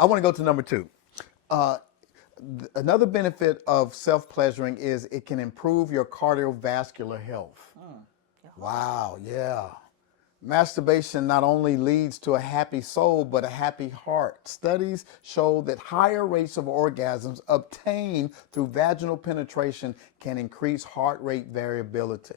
I want to go to number two. Uh, Another benefit of self-pleasuring is it can improve your cardiovascular health. Wow, yeah. Masturbation not only leads to a happy soul, but a happy heart. Studies show that higher rates of orgasms obtained through vaginal penetration can increase heart rate variability.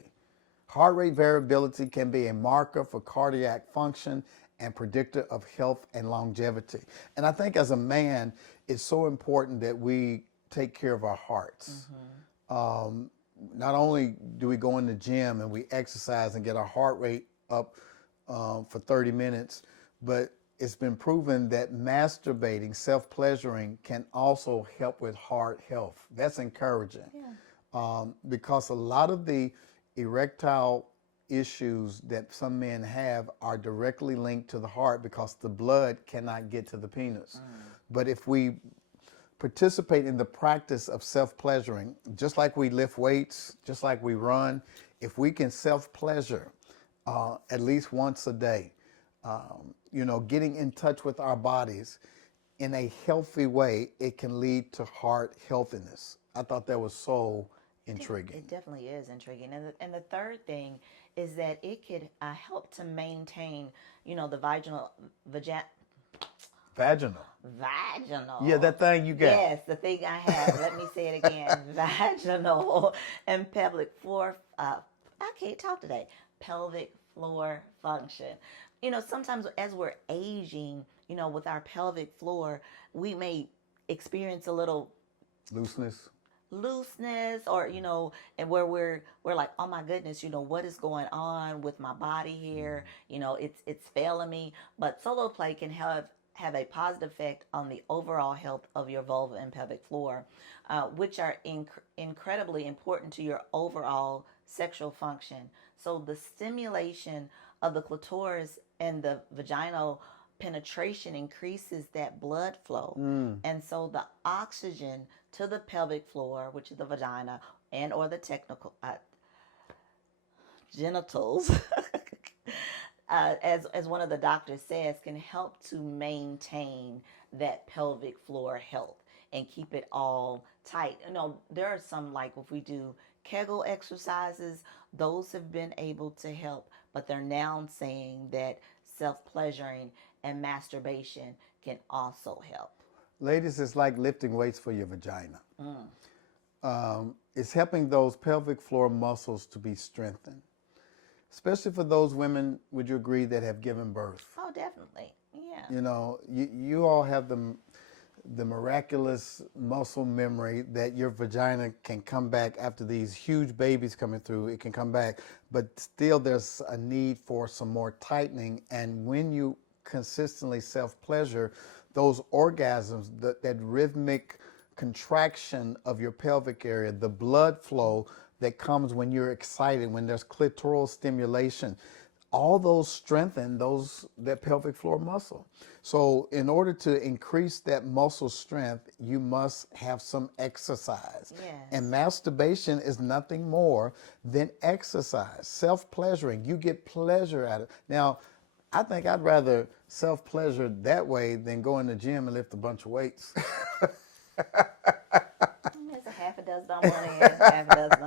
Heart rate variability can be a marker for cardiac function and predictor of health and longevity. And I think as a man, it's so important that we take care of our hearts. Not only do we go in the gym and we exercise and get our heart rate up for 30 minutes, but it's been proven that masturbating, self-pleasuring, can also help with heart health. That's encouraging. Because a lot of the erectile issues that some men have are directly linked to the heart because the blood cannot get to the penis. But if we participate in the practice of self-pleasuring, just like we lift weights, just like we run, if we can self-pleasure at least once a day, getting in touch with our bodies in a healthy way, it can lead to heart healthiness. I thought that was so intriguing. It definitely is intriguing. And the third thing is that it could help to maintain, the Vaginal. vaginal. Yeah, that thing you got. Yes, the thing I have. Let me say it again. Vaginal and pelvic floor. I can't talk today. Pelvic floor function. Sometimes as we're aging, with our pelvic floor, we may experience a little Looseness. or and where we're like, oh my goodness, what is going on with my body here, it's failing me. But solo play can have a positive effect on the overall health of your vulva and pelvic floor, which are incredibly important to your overall sexual function. So the stimulation of the clitoris and the vaginal penetration increases that blood flow. And so the oxygen to the pelvic floor, which is the vagina and or the technical genitals, as one of the doctors says, can help to maintain that pelvic floor health and keep it all tight. There are some, like if we do Kegel exercises, those have been able to help, but they're now saying that self-pleasuring and masturbation can also help. Ladies, it's like lifting weights for your vagina. It's helping those pelvic floor muscles to be strengthened, especially for those women, would you agree, that have given birth? Oh, definitely. Yeah. You all have the miraculous muscle memory that your vagina can come back after these huge babies coming through. It can come back, but still there's a need for some more tightening. And when you consistently self-pleasure, those orgasms, that rhythmic contraction of your pelvic area, the blood flow that comes when you're excited, when there's clitoral stimulation, all those strengthen that pelvic floor muscle. So in order to increase that muscle strength, you must have some exercise. Yes. And masturbation is nothing more than exercise, self-pleasuring. You get pleasure out of it. Now, I think I'd rather self-pleasure that way than go in the gym and lift a bunch of weights. There's a half a dozen on one end, half a dozen